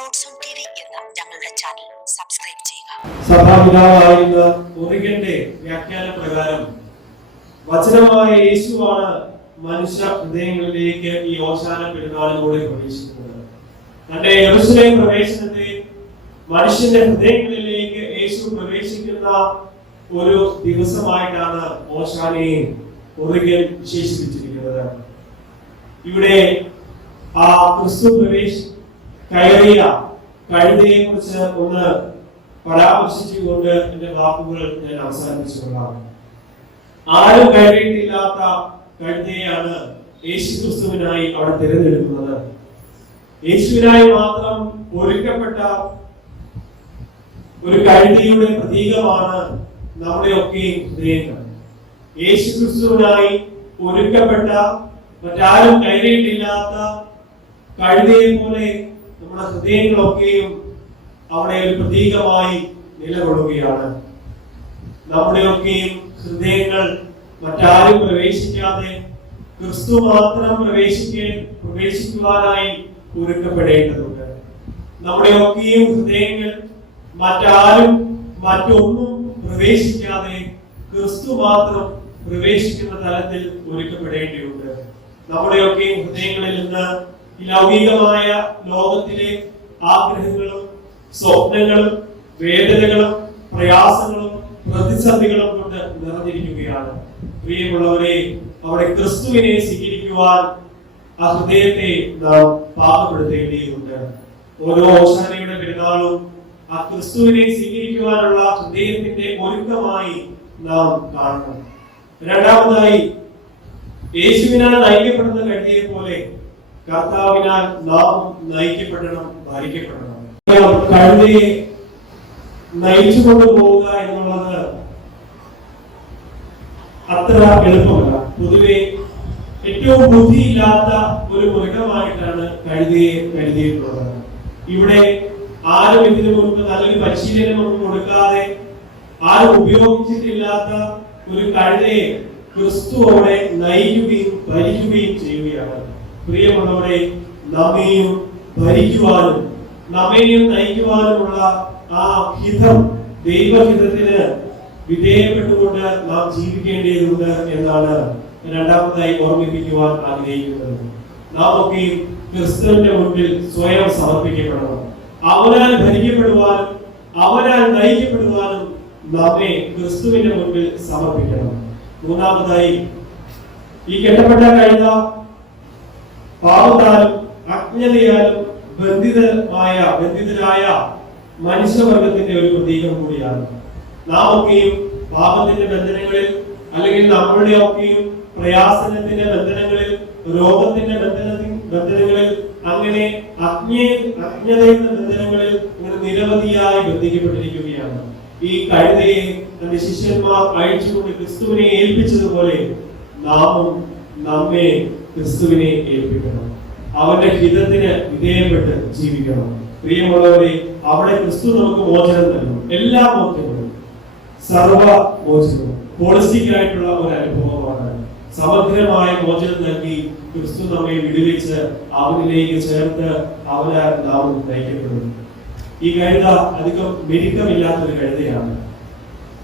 God's own TV എന്ന ഞങ്ങളുടെ channel subscribe ചെയ്യുക. സഭാപിതാവായിരുന്ന ഒറിഗന്റെ വ്യാഖ്യാന പ്രകാരം വചനമായ യേശുവാണ് മനുഷ്യ ഹൃദയങ്ങളിലേക്ക് ഈ ഓശാന പെരുന്നാളിലൂടെ പ്രവേശിക്കുന്നത്. തന്റെ യെരൂശലേം പ്രവേശനത്തെ മനുഷ്യന്റെ ഹൃദയങ്ങളിലേക്ക് യേശു പ്രവേശിക്കുന്ന ഒരു ദിവസമായിട്ടാണ് ഓശാനയെ ഒറിഗൻ വിശേഷിപ്പിച്ചിരിക്കുന്നത്. ഇവിടെ ആ ക്രിസ്തു കയറിയ കഴുതയെ കുറിച്ച് ഒന്ന് പരാമർശിച്ചുകൊണ്ട് എന്റെ വാക്കുകൾ ഞാൻ അവസാനിപ്പിച്ചുകൊള്ളാം. ആരും കയറിയിട്ടില്ലാത്ത കഴുതയാണ് യേശു ക്രിസ്തുവിനായി അവിടെ തിരഞ്ഞെടുക്കുന്നത്. യേശുവിനായി മാത്രം ഒരുക്കപ്പെട്ട ഒരു കഴുതയുടെ പ്രതീകമാണ് നമ്മുടെയൊക്കെ ഹൃദയങ്ങൾ. യേശു ക്രിസ്തുവിനായി ഒരുക്കപ്പെട്ട മറ്റാരും കയറിയിട്ടില്ലാത്ത കഴുതയെ പോലെ നമ്മുടെ ഹൃദയങ്ങളൊക്കെയും അവിടെ ഒരു പ്രതീകമായി നിലകൊള്ളുകയാണ്. നമ്മുടെയൊക്കെയും ഹൃദയങ്ങൾ മറ്റാരും പ്രവേശിക്കാതെ ക്രിസ്തു മാത്രം പ്രവേശിക്കുവാനായി ഒരുക്കപ്പെടേണ്ടതുണ്ട്. നമ്മുടെയൊക്കെയും ഹൃദയങ്ങൾ മറ്റാരും മറ്റൊന്നും പ്രവേശിക്കാതെ ക്രിസ്തു മാത്രം പ്രവേശിക്കുന്ന തലത്തിൽ ഒരുക്കപ്പെടേണ്ടതുണ്ട്. നമ്മുടെയൊക്കെയും ഹൃദയങ്ങളിൽ നിന്ന് ഈ ലൗകികമായ ലോകത്തിലെ ആഗ്രഹങ്ങളും സ്വപ്നങ്ങളും വേദനകളും പ്രയാസങ്ങളും പ്രതിസന്ധികളും കൊണ്ട് നിറഞ്ഞിരിക്കുകയാണ്. പ്രിയമുള്ളവരെ, അവിടെ ക്രിസ്തുവിനെ സ്വീകരിക്കുവാൻ ആ ഹൃദയത്തെ നാം പാകപ്പെടുത്തേണ്ടതുണ്ട്. ഓരോ ഓശാനയുടെ പെരുന്നാളും ആ ക്രിസ്തുവിനെ സ്വീകരിക്കുവാനുള്ള ഹൃദയത്തിന്റെ ഒരുക്കമായി നാം കാണണം. രണ്ടാമതായി, യേശുവിനാൽ നയിക്കപ്പെടുന്ന കഴുതയെ പോലെ കർത്താവിനാൽ നാം നയിക്കപ്പെടണം, ഭരിക്കപ്പെടണം. കഴുതയെ നയിച്ചു കൊണ്ടുപോവുക എന്നുള്ളത് അത്ര എളുപ്പമല്ല. പൊതുവെ ഏറ്റവും ബുദ്ധിയില്ലാത്ത ഒരു മൃഗമായിട്ടാണ് കഴുതയെ കരുതിയിട്ടുള്ളത്. ഇവിടെ ആരും ഇതിനു മുൻപ് നല്ലൊരു പരിശീലനമൊന്നും കൊടുക്കാതെ ആരും ഉപയോഗിച്ചിട്ടില്ലാത്ത ഒരു കഴുതയെ ക്രിസ്തുവോടെ നയിക്കുകയും ഭരിക്കുകയും ചെയ്യുകയാണ്. പ്രിയമുള്ളവരെ, നമ്മെയും ഭരിക്കുവാനും നമ്മെയും നയിക്കുവാനുമുള്ള ആ ഹിതം ദൈവഹിതത്തിന് വിധേയപ്പെട്ടുകൊണ്ട് നാം ജീവിക്കേണ്ടതുണ്ട് എന്നാണ് രണ്ടാമതായി ഓർമ്മിപ്പിക്കുവാൻ ആഗ്രഹിക്കുന്നത്. നാം ഒക്കെ ക്രിസ്തുവിന്റെ മുൻപിൽ സ്വയം സമർപ്പിക്കപ്പെടണം. അവനാൽ ഭരിക്കപ്പെടുവാനും അവനാൽ നയിക്കപ്പെടുവാനും നമ്മെ ക്രിസ്തുവിന്റെ മുൻപിൽ സമർപ്പിക്കണം. മൂന്നാമതായി, ഈ കെട്ടപ്പെട്ട കഴുത പാപത്താലും അജ്ഞതയാലും ബന്ധിതരായ മനുഷ്യവർഗത്തിന്റെ ഒരു പ്രതീകം കൂടിയാണ്. നാം ഒക്കെയും പാപത്തിന്റെ ബന്ധനങ്ങളിൽ, അല്ലെങ്കിൽ നമ്മളുടെ ഒക്കെയും പ്രയാസനത്തിന്റെ ബന്ധനങ്ങളിൽ, രോഗത്തിന്റെ ബന്ധനങ്ങളിൽ, അങ്ങനെ അജ്ഞതയുടെ ബന്ധനങ്ങളിൽ അങ്ങനെ നിരവധിയായി ബന്ധിക്കപ്പെട്ടിരിക്കുകയാണ്. ഈ കഴുതയെ തന്റെ ശിഷ്യന്മാർ അഴിച്ചുകൊണ്ട് ക്രിസ്തുവിനെ ഏൽപ്പിച്ചതുപോലെ നാമും നമ്മെ ക്രിസ്തുവിനെ ഏൽപ്പിക്കണം. അവന്റെ ഹിതത്തിന് വിധേയപ്പെട്ട് ജീവിക്കണം. പ്രിയമുള്ളവരെ, അവിടെ ക്രിസ്തു നമുക്ക് മോചനം നൽകും. എല്ലാ മോചനവും, സർവ മോചനവും ഹോളിസ്റ്റിക് ആയിട്ടുള്ള ഒരു അനുഭവമാണ്. സമഗ്രമായ മോചനം നൽകി ക്രിസ്തു നമ്മെ വിടുവിച്ച് അവനിലേക്ക് ചേർത്ത് അവനാൽ നാം നയിക്കപ്പെടും. ഈ കഴുത അധികം മെരുക്കമില്ലാത്തൊരു കഴുതയാണ്.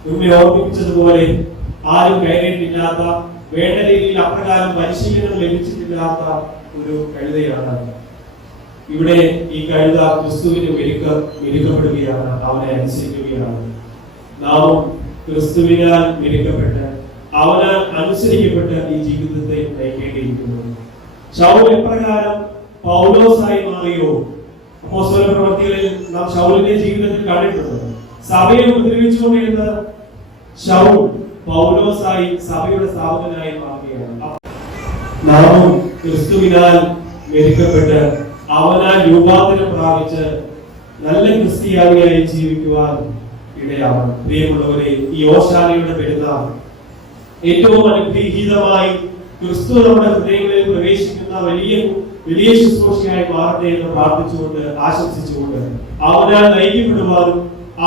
മുമ്പേ ഓർമ്മിപ്പിച്ചതുപോലെ ആരും കയറിയിട്ടില്ലാത്ത, വേണ്ട രീതിയിൽ അപ്രകാരം പരിശീലനം ലഭിച്ചിട്ടില്ലാത്ത ഒരു കഴുതയാണ്. ഇവിടെ ഈ കഴുത ക്രിസ്തുവിന് മെരുക്കപ്പെടുകയാണ്, അവനെ അനുസരിക്കുകയാണ്. നാമും ക്രിസ്തുവിനാൽ മെരുക്കപ്പെട്ട് അവനാൽ അനുസരിക്കപ്പെട്ട് ഈ ജീവിതത്തെ നയിക്കേണ്ടിയിരിക്കുന്നു. ശൗൽ എപ്രകാരം പൗലോസായി മാറിയോ? അപ്പോസ്തല പ്രവൃത്തികളിൽ നാം ശൗലിന്റെ ജീവിതത്തിൽ കണ്ടിട്ടുണ്ട്. സഭയെ ഉപദ്രവിച്ചുകൊണ്ടിരുന്ന ശൗൽ പൗലോസായി സഭയുടെ സ്ഥാപകനായി മാറുകയാണ്. നാമും ക്രിസ്തുവിനാൽ മെരുക്കപ്പെട്ട് അവനാൽ രൂപാന്തരം പ്രാപിച്ച് നല്ല ക്രിസ്ത്യാനിയായി ജീവിക്കുവാൻ ഇടയാവണം. പ്രിയമുള്ളവരെ, ഈ ഓശാനയുടെ പെരുന്നാൾ ഏറ്റവും അനുഗ്രഹീതമായി ക്രിസ്തു നമ്മുടെ ഹൃദയങ്ങളിൽ പ്രവേശിക്കുന്ന വലിയ ശുശ്രൂഷയായി മാറട്ടെ എന്ന് പ്രാർത്ഥിച്ചുകൊണ്ട്, ആശംസിച്ചുകൊണ്ട്, അവനാൽ നയിക്കപ്പെടുവാനും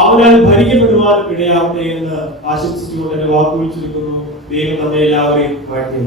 അവനാൽ ഭരിക്കപ്പെടുവാനും ഇടയാവട്ടെ എന്ന് ആശംസിച്ചുകൊണ്ട് എന്റെ വാക്കുകൾ ചുരുക്കുന്നു. ദൈവം നമ്മെ എല്ലാവരെയും വാഴ്ത്തി.